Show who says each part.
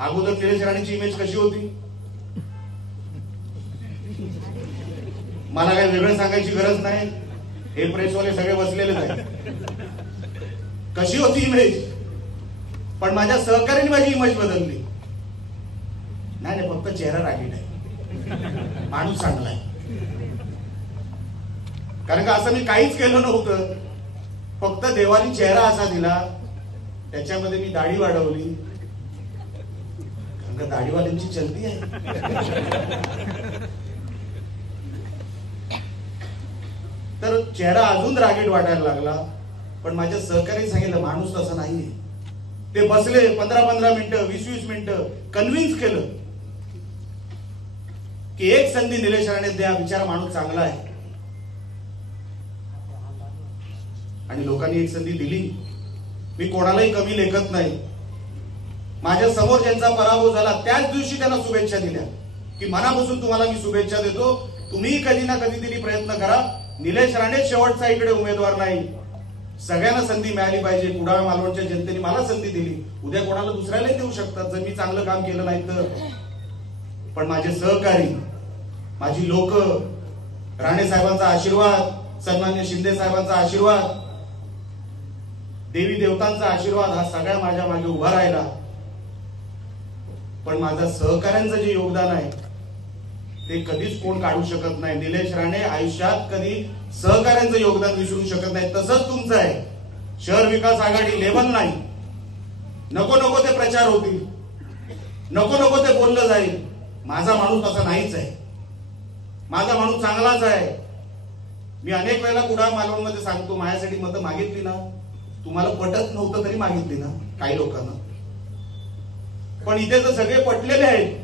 Speaker 1: अगोदर तिरेश राणीची इमेज कशी होती? मला काही वेगळं सांगायची गरज नाही. हे प्रेसवाले सगळे बसलेलेच आहेत. कशी होती इमेज पण माझ्या सहकार्याने माझी इमेज बदलली. नाही नाही फक्त चेहरा रागीट आहे. माणूस चांगला आहे. कारण का असं मी काहीच केलं नव्हतं. फक्त देवानी चेहरा असा दिला. त्याच्यामध्ये मी दाढी वाढवली. कारण दाढीवाल्यांची चलती आहे? तर चेहरा अजून रागीट वाटायला लागला पण माझ्या सहकारी सांगितलं माणूस तसा नाहीये. ते बसले पंधरा पंधरा मिनिटं वीस वीस मिनिटं कन्व्हिन्स केलं की एक संधी निलेश राणे द्या विचार माणूस चांगला आहे. आणि लोकांनी एक संधी दिली. मी कोणालाही कमी लेखत नाही. माझ्यासमोर ज्यांचा पराभव झाला त्याच दिवशी त्यांना शुभेच्छा दिल्या. की मनापासून तुम्हाला मी शुभेच्छा देतो. तुम्ही कधी ना कधीतरी प्रयत्न करा. निलेश राणे शेवटचा इकडे उमेदवार नाही. सगळ्यांना संधी मिळाली पाहिजे. कुडाळ मालवणच्या जनतेने मला संधी दिली. उद्या कोणाला दुसऱ्यालाही देऊ शकतात जर मी चांगलं काम केलं नाही तर. पण माझे सहकारी माझी लोक राणे साहेबांचा आशीर्वाद सन्मान्य शिंदे साहेबांचा आशीर्वाद देवी देवतांचा आशीर्वाद हा सगळ्या माझ्या मागे उभा राहिला. पण माझा सहकाऱ्यांचं जे योगदान आहे ते कधीच कोण काढू शकत नाही. निलेश राणे आयुष्यात कधी सहकाऱ्यांचं योगदान विसरू शकत नाही. तसंच तुमचं आहे. शहर विकास आघाडी लेवल नाही. नको नको ते प्रचार होतील. नको नको ते बोललं जाईल. माझा माणूस तसा नाहीच आहे. माझा माणूस चांगलाच आहे. मी अनेक वेळेला कुडा मालवणमध्ये सांगतो माझ्यासाठी मतं मागितली ना. तुम्हाला पटत नव्हतं तरी मागितली ना. काही लोकांना. पण इथे तर सगळे पटलेले आहेत.